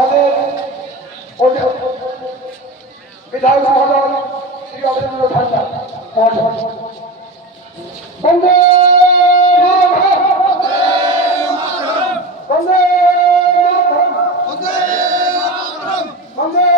আমাদের বিধায়ক মহোদয় শ্রী অভিনন্দ ঠান্ডা মহাশয় বন্দে বন্দে বন্দে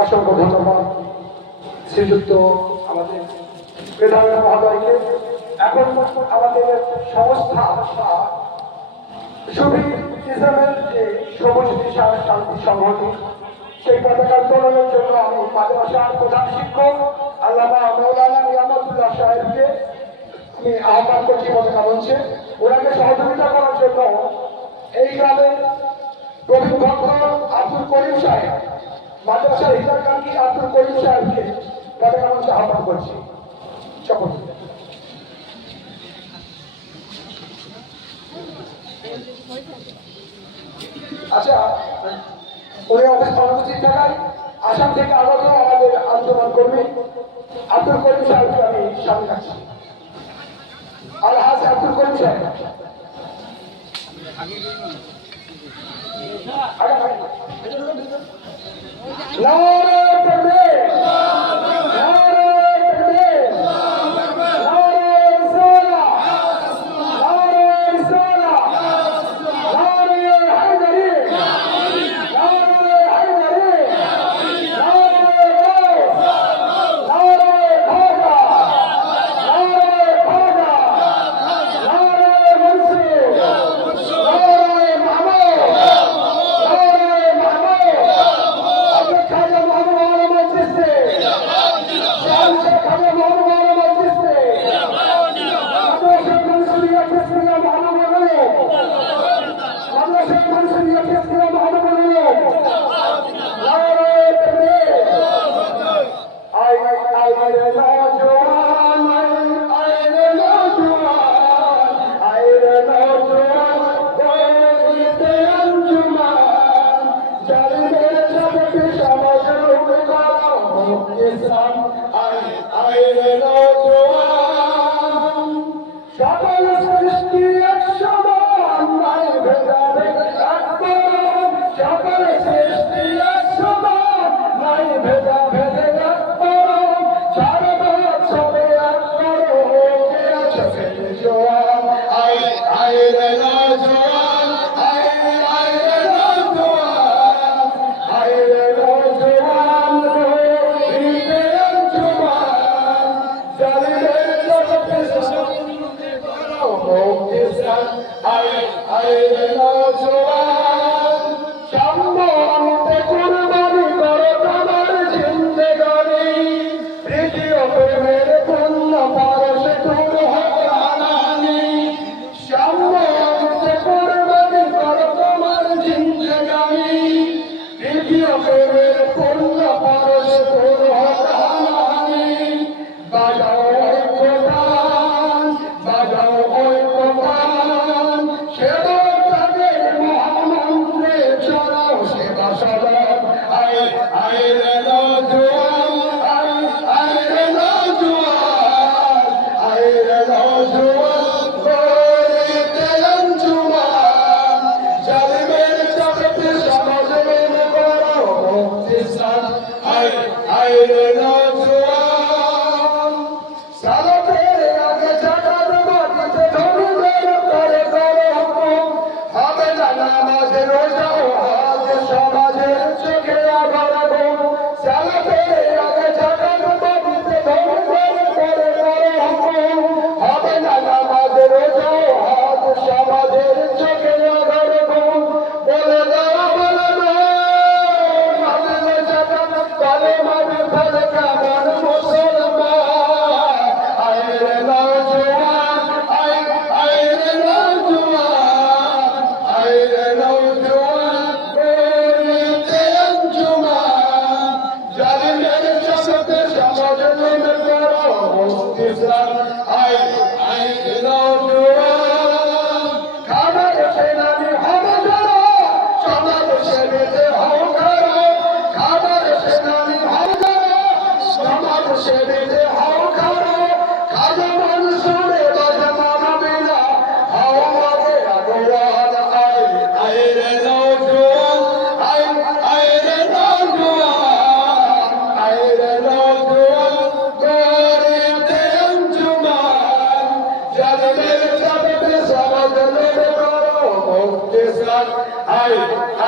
অসংখ্য ধন্যবাদ শ্রীযুক্ত আমাদের বিধায়ক মহোদয়কে। এখন আমাদের সংস্থা শহীদ ইসলামের যে সবুজ দিশা শান্তি সংগঠন সেই পতাকা উত্তোলনের জন্য আমি মাদ্রাসার প্রধান শিক্ষক আল্লামা মৌলানা নিয়ামতুল্লাহ সাহেবকে আমি আহ্বান করছি পতাকা মঞ্চে। ওনাকে সহযোগিতা করার জন্য এই গ্রামের প্রবীণ ভক্ত আব্দুল করিম সাহেব মাদ্রাসার হিতাকাঙ্ক্ষী আব্দুল করিম সাহেবকে পতাকা মঞ্চে আহ্বান করছি সকল। আচ্ছা, উনি অনুপস্থিত থাকায় আসাম থেকে আগত আমাদের আন্দোলন কর্মী আব্দুল করিম সাহেবকে আমি সামনে রাখছি। আলহাজ আব্দুল করিম সাহেব বাজাও নেমে পড়ো মুক্তিসার আই আই নওজোয়ান খাবার সেনানি হবে যারা সমাজ সেবিতে হও খারা খাবার সেনানি হবে যারা সমাজ সেবিতে হও খারা খাজা মনসুরে বাজা মানবিনা হও মারে আগোয়ান আই আই রে নওজোয়ান আই আই রে নওজোয়ান আই রে নওজোয়ান গরিবতে অঞ্জুমান জালমের চাপে সমাজ লড়ে করো মুক্তিসার আই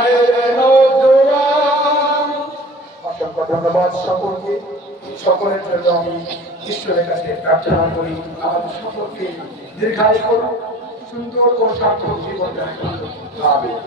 আই রে নওজোয়ান। অসংখ্য ধন্যবাদ সকলকে। সকলের জন্য আমি ঈশ্বরের কাছে প্রার্থনা করি আমাদের সকলকে দীর্ঘায়ু করুন, সুন্দর ও সার্থক জীবন দান করুন। আমিন।